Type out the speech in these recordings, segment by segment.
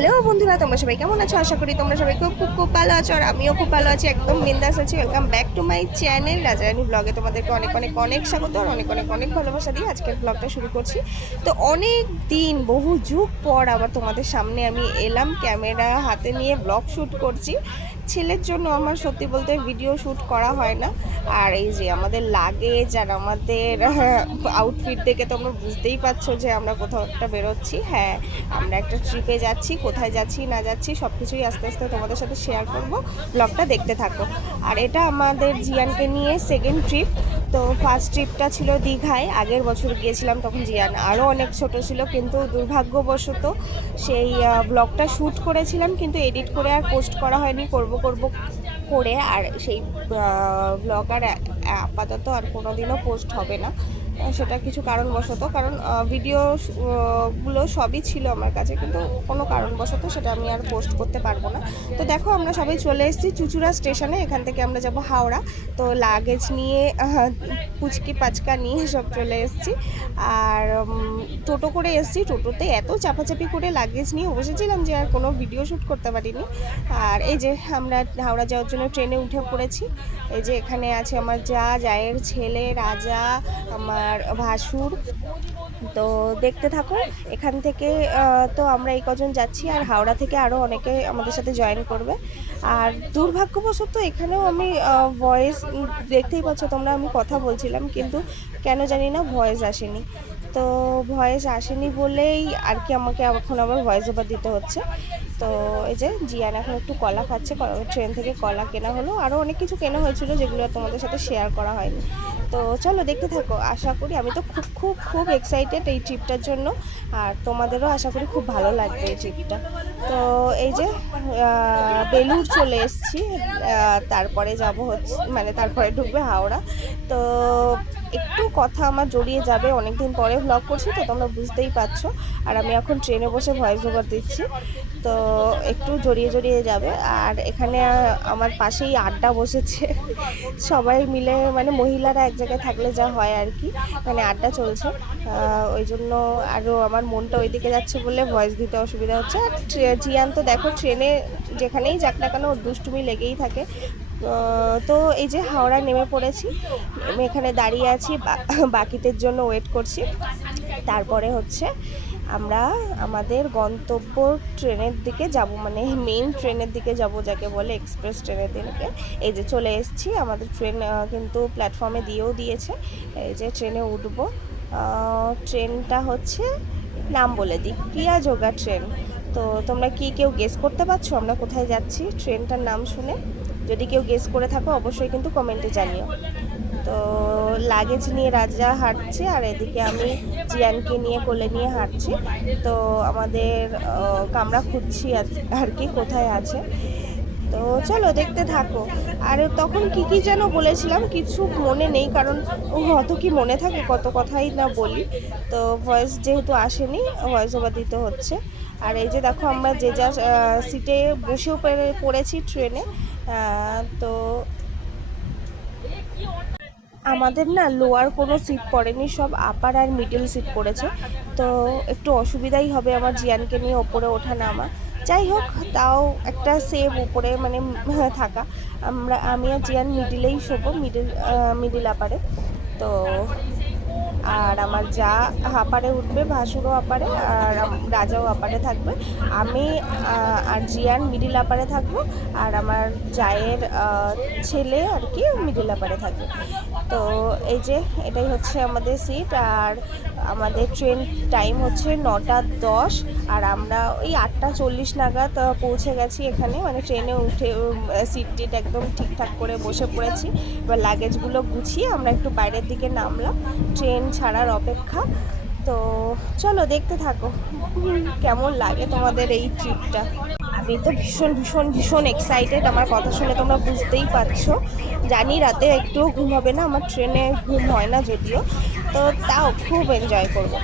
Hello বন্ধুরা, তোমরা সবাই কেমন আছো? আশা করি তোমরা সবাই খুব খুব খুব ভালো আছো, আর আমিও খুব ভালো আছি, একদম বিন্দাস আছি। Welcome back to my channel Rajarani ব্লগে। তোমাদেরকে অনেক অনেক অনেক স্বাগত আর অনেক অনেক অনেক ভালোবাসা দিয়ে আজকের ব্লগটা শুরু করছি। তো অনেক দিন, বহু যুগ পর আবার তোমাদের সামনে আমি এলাম, ক্যামেরা হাতে নিয়ে ব্লগ শ্যুট করছি। ছেলের জন্য আমার সত্যি বলতে ভিডিও শ্যুট করা হয় না। আর এই যে আমাদের লাগেজ আর আমাদের আউটফিট দেখে তোমরা বুঝতেই পারছো যে আমরা কোথাও একটা বেরোচ্ছি। হ্যাঁ, আমরা একটা ট্রিপে যাচ্ছি। কোথায় যাচ্ছি না যাচ্ছি সব কিছুই আস্তে আস্তে তোমাদের সাথে শেয়ার করব, ব্লগটা দেখতে থাকো। আর এটা আমাদের জিয়ানকে নিয়ে সেকেন্ড ট্রিপ। তো ফার্স্ট ট্রিপটা ছিল দীঘায়, আগের বছর গিয়েছিলাম, তখন জিয়ান আরও অনেক ছোট ছিল, কিন্তু দুর্ভাগ্যবশত সেই ব্লগটা শ্যুট করেছিলাম কিন্তু এডিট করে আর পোস্ট করা হয়নি। করব করে আর সেই ব্লগ আর আপাতত আর কোনো দিনও পোস্ট হবে না। সেটা কিছু কারণবশত, কারণ ভিডিওগুলো সবই ছিল আমার কাছে, কিন্তু কোনো কারণবশত সেটা আমি আর পোস্ট করতে পারবো না। তো দেখো আমরা সবাই চলে এসেছি চুঁচুড়া স্টেশনে। এখান থেকে আমরা যাব হাওড়া। তো লাগেজ নিয়ে পুচকি পাচকা নিয়ে সব চলে এসেছি। আর টোটো করে এসেছি। টোটোতে এত চাপাচাপি করে লাগেজ নিয়ে বসেছিলাম যে আর কোনো ভিডিও শ্যুট করতে পারিনি। আর এই যে আমরা হাওড়া যাওয়ার জন্য ট্রেনে উঠে পড়েছি। এই যে এখানে আছে আমার জায়ের ছেলে রাজা, আমার ভাসুর। তো দেখতে থাকো এখান থেকে। তো আমরা এই কজন যাচ্ছি, আর হাওড়া থেকে আরও অনেকে আমাদের সাথে জয়েন করবে। আর দুর্ভাগ্যবশত এখানেও আমি ভয়েস, দেখতেই পাচ্ছ তোমরা, আমি কথা বলছিলাম কিন্তু কেন জানি না ভয়েস আসেনি। তো ভয়েস আসেনি বলেই আর কি আমাকে এখন আবার ভয়েস ওভার দিতে হচ্ছে। তো এই যে জিয়ান এখন একটু কলা খাচ্ছে, ট্রেন থেকে কলা কেনা হলো, আরও অনেক কিছু কেনা হয়েছিল যেগুলো তোমাদের সাথে শেয়ার করা হয়নি। তো চলো দেখতে থাকো। আশা করি, আমি তো খুব খুব খুব এক্সাইটেড এই ট্রিপটার জন্য, আর তোমাদেরও আশা করি খুব ভালো লাগবে এই ট্রিপটা। তো এই যে বেলুড় চলে এসেছি। তারপরে যাব হচ্ছে, মানে তারপরে ঢুকবে হাওড়া। তো একটু কথা আমার জড়িয়ে যাবে, অনেক দিন পরে ভ্লগ করছি তো তোমরা বুঝতেই পারছো। আর আমি এখন ট্রেনে বসে ভয়েস ওভার দিচ্ছি, তো একটু জড়িয়ে জড়িয়ে যাবে। আর এখানে আমার পাশেই আড্ডা বসেছে সবাই মিলে, মানে মহিলারা এক জায়গায় থাকলে যা হয় আর কি, মানে আড্ডা চলছে। ওই জন্য আরও আমার মনটা ওইদিকে যাচ্ছে বলে ভয়েস দিতে অসুবিধা হচ্ছে। আর জিয়ান তো দেখো ট্রেনে যেখানেই যাক না কেন ওর দুষ্টুমি লেগেই থাকে। তো এই যে হাওড়া নেমে পড়েছি, আমি এখানে দাঁড়িয়ে আছি, বাকিদের জন্য ওয়েট করছি। তারপরে হচ্ছে আমরা আমাদের গন্তব্য ট্রেনের দিকে যাব, মানে মেইন ট্রেনের দিকে যাব, যাকে বলে এক্সপ্রেস ট্রেনের দিকে। এই যে চলে এসেছি, আমাদের ট্রেন কিন্তু প্ল্যাটফর্মে দিয়েও দিয়েছে। এই যে ট্রেনে উঠবো। ট্রেনটা হচ্ছে, নাম বলে দিই, প্রিয়াযোগা ট্রেন। তো তোমরা কি কেউ গেস করতে পারছো আমরা কোথায় যাচ্ছি ট্রেনটার নাম শুনে? যদি কেউ গেস করে থাকো অবশ্যই কিন্তু কমেন্টে জানিও। তো লাগেজ নিয়ে রাজা হাঁটছে, আর এদিকে আমি জিয়ানকে নিয়ে কোলে নিয়ে হাঁটছি। তো আমাদের কামরা খুঁজছি আর কি কোথায় আছে। তো চলো দেখতে থাকো। আর তখন কি যেন বলেছিলাম কিছু মনে নেই, কারণ অত কি মনে থাকে, কত কথাই না বলি। তো ভয়েস যেহেতু আসেনি, ভয়েস ওভার দিতে হচ্ছে। আর এই যে দেখো আমরা যে যা সিটে বসেও পড়েছি ট্রেনে। তো আমাদের না লোয়ার কোনো সিট পড়েনি, সব আপার আর মিডল সিট পড়েছে। তো একটু অসুবিধাই হবে আমার জিয়ানকে নিয়ে ওপরে ওঠা নামা। যাই হোক, তাও একটা সেফ উপরে মানে থাকা। আমি আর জিয়ান মিডিলেই শোবো, মিডিল আপারে। তো আর আমার যা আপারে উঠবে, ভাসুরও আপারে, আর রাজাও আপারে থাকবে। আমি আর জিয়ান মিডিল আপারে থাকবো, আর আমার জায়ের ছেলে আর কি মিডিল আপারে থাকবে। তো এই যে এটাই হচ্ছে আমাদের সিট। আর আমাদের ট্রেন টাইম হচ্ছে 9:10, আর আমরা ওই 8:40 নাগাদ পৌঁছে গেছি এখানে, মানে ট্রেনে উঠে সিট টিট একদম ঠিকঠাক করে বসে পড়েছি। এবার লাগেজগুলো গুছিয়ে আমরা একটু বাইরের দিকে নামলাম, ট্রেন ছাড়ার অপেক্ষা। তো চলো দেখতে থাকো কেমন লাগে তোমাদের এই ট্রিপটা। আমি তো ভীষণ ভীষণ ভীষণ এক্সাইটেড, আমার কথা শুনে তোমরা বুঝতেই পারছো। জানি রাতে একটুও ঘুম হবে না, আমার ট্রেনে ঘুম হয় না যদিও, তো তাও খুব এনজয় করব।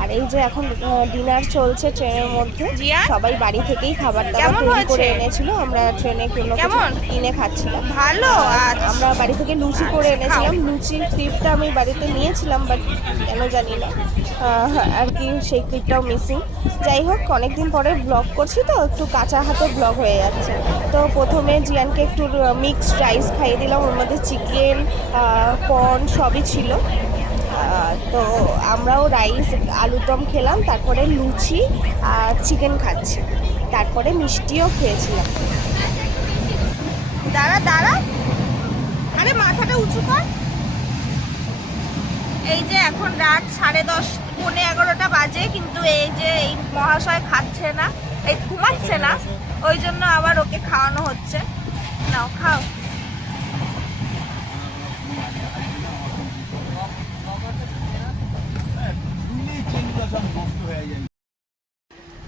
আর এই যে এখন ডিনার চলছে ট্রেনের মধ্যে, সবাই বাড়ি থেকেই খাবার দাবার তৈরি করে এনেছিল, আমরা ট্রেনে কোনো কিছু কিনে খাচ্ছিলাম। ভালো, আমরা বাড়ি থেকে লুচি করে এনেছিলাম, লুচির ক্লিপটা আমি বাড়িতে নিয়েছিলাম, বাট কেন জানি না আর কি সেই ক্লিপটাও মিসিং। যাই হোক, অনেকদিন পরে ব্লগ করছি তো একটু কাঁচা হাতে ব্লগ হয়ে যাচ্ছে। তো প্রথমে জিয়ানকে একটু মিক্সড রাইস খাইয়ে দিলাম, ওর মধ্যে চিকেন কর্ন সবই ছিল। তো আমরাও রাইস আলুর দম খেলাম, তারপরে লুচি আর চিকেন খাচ্ছি, তারপরে মিষ্টিও খেয়েছিলাম। দাঁড়া দাঁড়া, আরে মাথাটা উঁচু কর। এই যে এখন রাত 10:30 পৌনে 11টা বাজে, কিন্তু এই যে এই মহাশয় খাচ্ছে না, এই ঘুমাচ্ছে না, ওই জন্য আবার ওকে খাওয়ানো হচ্ছে। নাও খাও।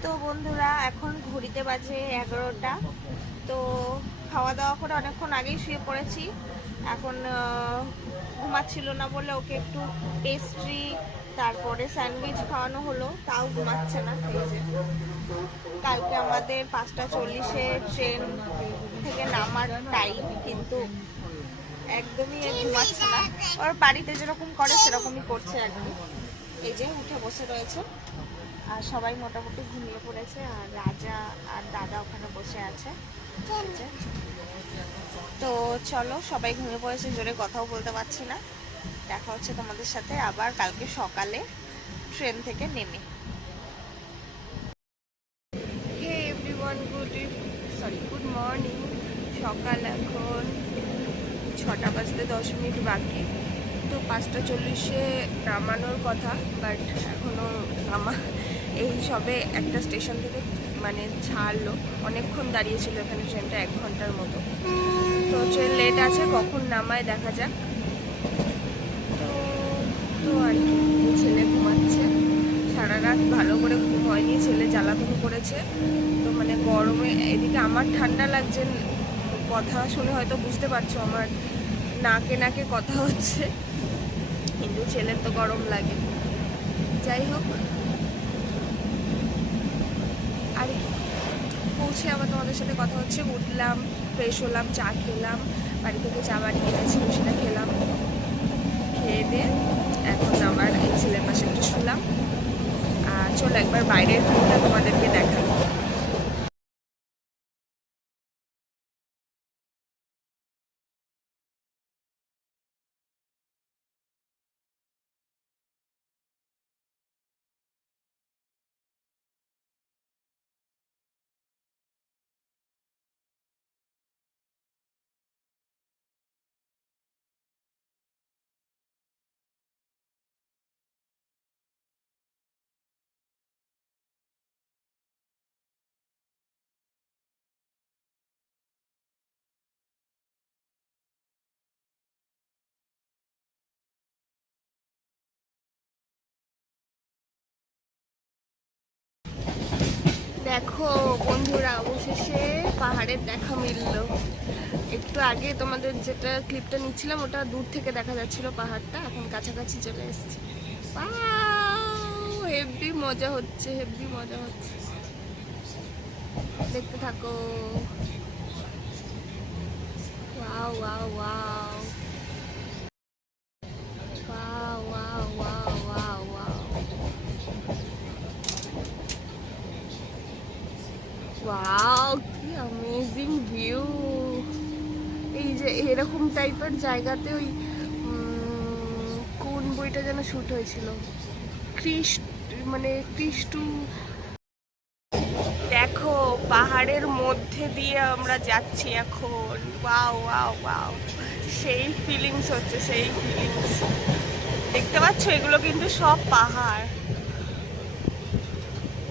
তো বন্ধুরা, এখন ঘড়িতে বাজে 11টা। তো খাওয়া দাওয়া করে অনেকক্ষণ আগেই শুয়ে পড়েছি। এখন ঘুমাচ্ছিল না বলে ওকে একটু পেস্ট্রি তারপরে স্যান্ডউইচ খাওয়ানো হলো, তাও ঘুমাচ্ছে না। এই যে কালকে আমাদের 5:40-এ ট্রেন থেকে নামার টাইম, কিন্তু একদমই ঘুমাচ্ছে না। ওর বাড়িতে যেরকম করে সেরকমই করছে একদম। এই যে উঠে বসে রয়েছে, আর সবাই মোটামুটি ঘুমিয়ে পড়েছে, আর রাজা আর দাদা ওখানে বসে আছে। তো চলো, সবাই ঘুমিয়ে পড়েছে, জোরে কথাও বলতে পারছি না। দেখা হচ্ছে তোমাদের সাথে আবার কালকে সকালে ট্রেন থেকে নেমে। Hey everyone, good morning. সকাল এখন 6টা বাজতে 10 মিনিট বাকি। তো 5:40-এ নামানোর কথা, বাট এখনও এই সবে একটা স্টেশন থেকে মানে ছাড়লো। অনেকক্ষণ দাঁড়িয়েছিল এখানে ট্রেনটা, 1 ঘন্টার মতো। তো ট্রেন লেট আছে, কখন নামায় দেখা যাক। তো আর কি, ছেলে ঘুমাচ্ছে, সারা রাত ভালো করে ঘুম হয়নি, ছেলে জ্বালাতন করেছে। তো মানে গরমে এদিকে আমার ঠান্ডা লাগছে, কথা শুনে হয়তো বুঝতে পারছো আমার নাকে নাকে কথা হচ্ছে, কিন্তু ছেলের তো গরম লাগে। যাই হোক, আর পৌঁছে আবার তোমাদের সাথে কথা হচ্ছে। উঠলাম, ফ্রেশ হলাম, চা খেলাম, বাড়ি থেকে চা বানিয়ে এনেছিল, সেটা খেলাম। খেয়ে দিয়ে এখন আমার এই ছেলের পাশে একটু শুলাম। আর চলো একবার বাইরের ভিউটা তোমাদেরকে দেখাবো। দেখো বন্ধুরা, অবশেষে পাহাড়ের দেখা মিলল। একটু আগে তোমাদের যেটা ক্লিপটা নিচ্ছিলাম, ওটা দূর থেকে দেখা যাচ্ছিল পাহাড়টা, এখন কাছাকাছি চলে এসেছি। হেভি মজা হচ্ছে, হেভি মজা হচ্ছে, দেখতে থাকো। Wow wow wow wow wow wow wow wow wow, কি অ্যামেজিং ভিউ। এই যে এরকম টাইপের জায়গাতে ওই কোন বইটা যেন শুট হয়েছিল, ক্রিস্টু। দেখো পাহাড়ের মধ্যে দিয়ে আমরা যাচ্ছি এখন। ওয়াও ওয়াও ওয়াও, সেই ফিলিংস হচ্ছে, সেই ফিলিংস। দেখতে পাচ্ছ, এগুলো কিন্তু সব পাহাড়।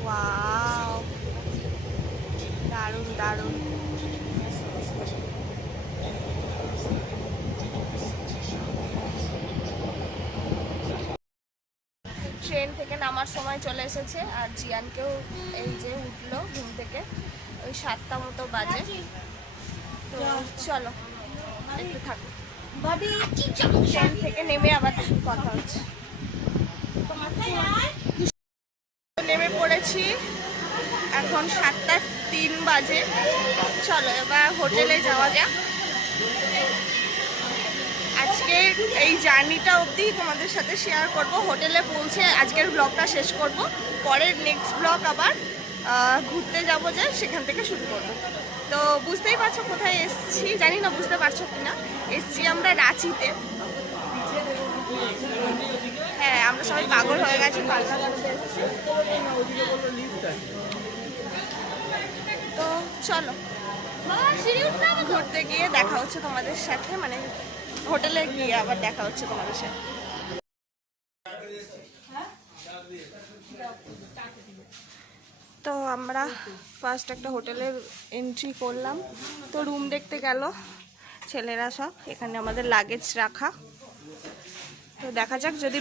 ওয়াও, দারুণ দারুণ। ট্রেন থেকে নামার সময় চলে এসেছে, আর জিয়ানকেও এই যে উঠলো ঘুম থেকে, ওই 7টা মতো বাজে। তো চলো একটু থাকো, ট্রেন থেকে নেমে আবার কথা হচ্ছে। নেমে পড়েছি, এখন 7:03 বাজে। চলো এবার হোটেলে যাওয়া যাক। আজকে আজকে এই জার্নিটা অবধি তোমাদের সাথে শেয়ার করব। হোটেলে পৌঁছে আজকের ব্লগটা শেষ করব, পরের নেক্সট ব্লগ আবার ঘুরতে যাব, যে সেখান থেকে শুরু করব। তো বুঝতেই পারছো কোথায় এসছি, জানি না বুঝতে পারছো কিনা। এসছি আমরা রাঁচিতে। হ্যাঁ, আমরা সবাই পাগল হয়ে গেছি পাল্লা করতে এসছি। তো চলো ঘুরতে গিয়ে দেখা হচ্ছে তোমাদের সাথে, মানে হোটেলে গিয়ে আবার দেখা হচ্ছে তোমাদের সাথে। তো আমরা ফার্স্ট একটা হোটেলের এন্ট্রি করলাম। তো রুম দেখতে গেল ছেলেরা সব, এখানে আমাদের লাগেজ রাখা। তো দেখা যাক যদি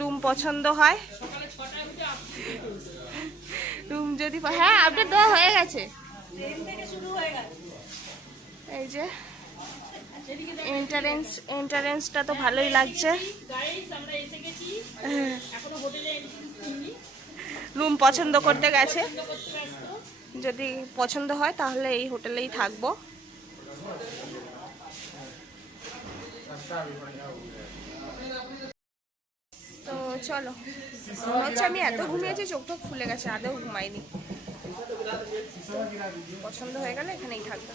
রুম পছন্দ হয়, রুম যদি হ্যাঁ আপডেট দেওয়া হয়ে গেছে। এই যে এন্ট্রান্সটা তো ভালোই লাগছে। রুম পছন্দ করতে গেছে, যদি পছন্দ হয় তাহলে এই হোটেলেই থাকবো। তো চলো, মনে হচ্ছে আমি এত ঘুমিয়েছি চোখ টোক ফুলে গেছে, আদৌ ঘুমাইনি। পছন্দ হয়ে গেলে এখানেই থাকবো,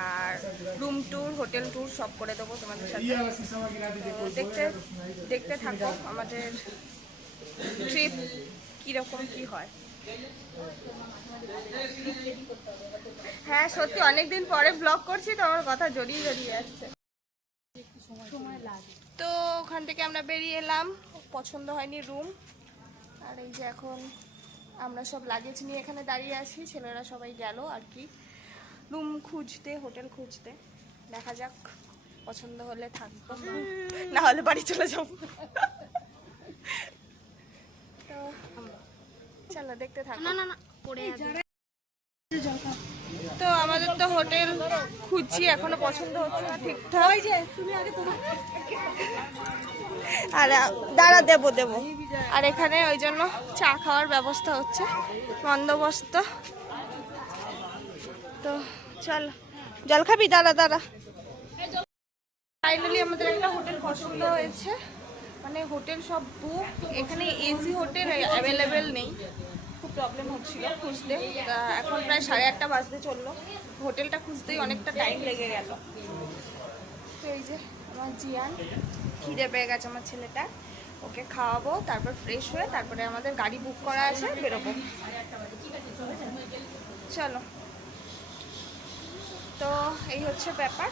আর রুম ট্যুর হোটেল ট্যুর সব করে দেবো তোমাদের সাথে। দেখতে দেখতে থাকো আমাদের ট্রিপ কীরকম কি হয়। হ্যাঁ সত্যি অনেকদিন পরে ব্লগ করছি তো আমার কথা জড়িয়ে জড়িয়ে যাচ্ছে। তো ওখান থেকে আমরা বেরিয়ে এলাম, পছন্দ হয়নি রুম। আর এই যে এখন আমরা সব লাগেজ নিয়ে এখানে দাঁড়িয়ে আছি, ছেলেরা সবাই গেল আর কি রুম খুঁজতে, হোটেল খুঁজতে। দেখা যাক, পছন্দ হলে থাকবো, না হলে বাড়ি চলে যাবো। তো চলো দেখতে থাকো। তো আমাদের তো হোটেল খুঁজছি, এখনো পছন্দ হচ্ছে না ঠিকঠাক। আর দাঁড়া দেবো। আর এখানে ওই জন্য চা খাওয়ার ব্যবস্থা হচ্ছে, বন্দোবস্ত। তো চল, জল খাবি? দাঁড়া। ফাইনালি আমাদের একটা হোটেল পছন্দ হয়েছে, মানে হোটেল সব বুক। এখানে এসি হোটেল অ্যাভেলেবেল নেই, খুব প্রবলেম হচ্ছিল খুঁজতে। এখন প্রায় 8:30 বাজতে চললো, হোটেলটা খুঁজতেই অনেকটা টাইম লেগে গেল। তো এই যে আমার জিয়ান, খিদে পেয়ে গেছে আমার ছেলেটা, ওকে খাওয়াবো, তারপর ফ্রেশ হয়ে তারপরে আমাদের গাড়ি বুক করা আছে, বেরোবো। চলো, তো এই হচ্ছে ব্যাপার।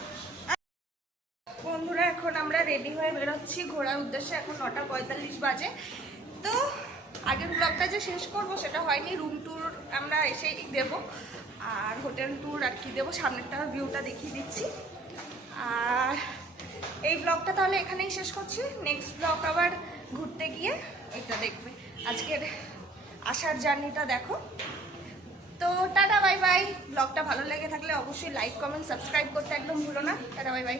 বন্ধুরা এখন আমরা রেডি হয়ে বেরোচ্ছি ঘোরার উদ্দেশ্যে। এখন 9:45 বাজে। তো আগের ব্লগটা যে শেষ করব সেটা হয়নি, রুম ট্যুর আমরা এসেই দেবো, আর হোটেল ট্যুর আর কি দেবো, সামনেরটার ভিউটা দেখিয়ে দিচ্ছি। আর এই ব্লগটা তাহলে এখানেই শেষ করছি, নেক্সট ব্লগ আবার ঘুরতে গিয়ে এটা দেখবে। আজকের আসার জার্নিটা দেখো। তো টাটা বাই বাই। ব্লগটা ভালো লেগে থাকলে অবশ্যই লাইক কমেন্ট সাবস্ক্রাইব করতে একদম ভুলো না। Tata bye bye.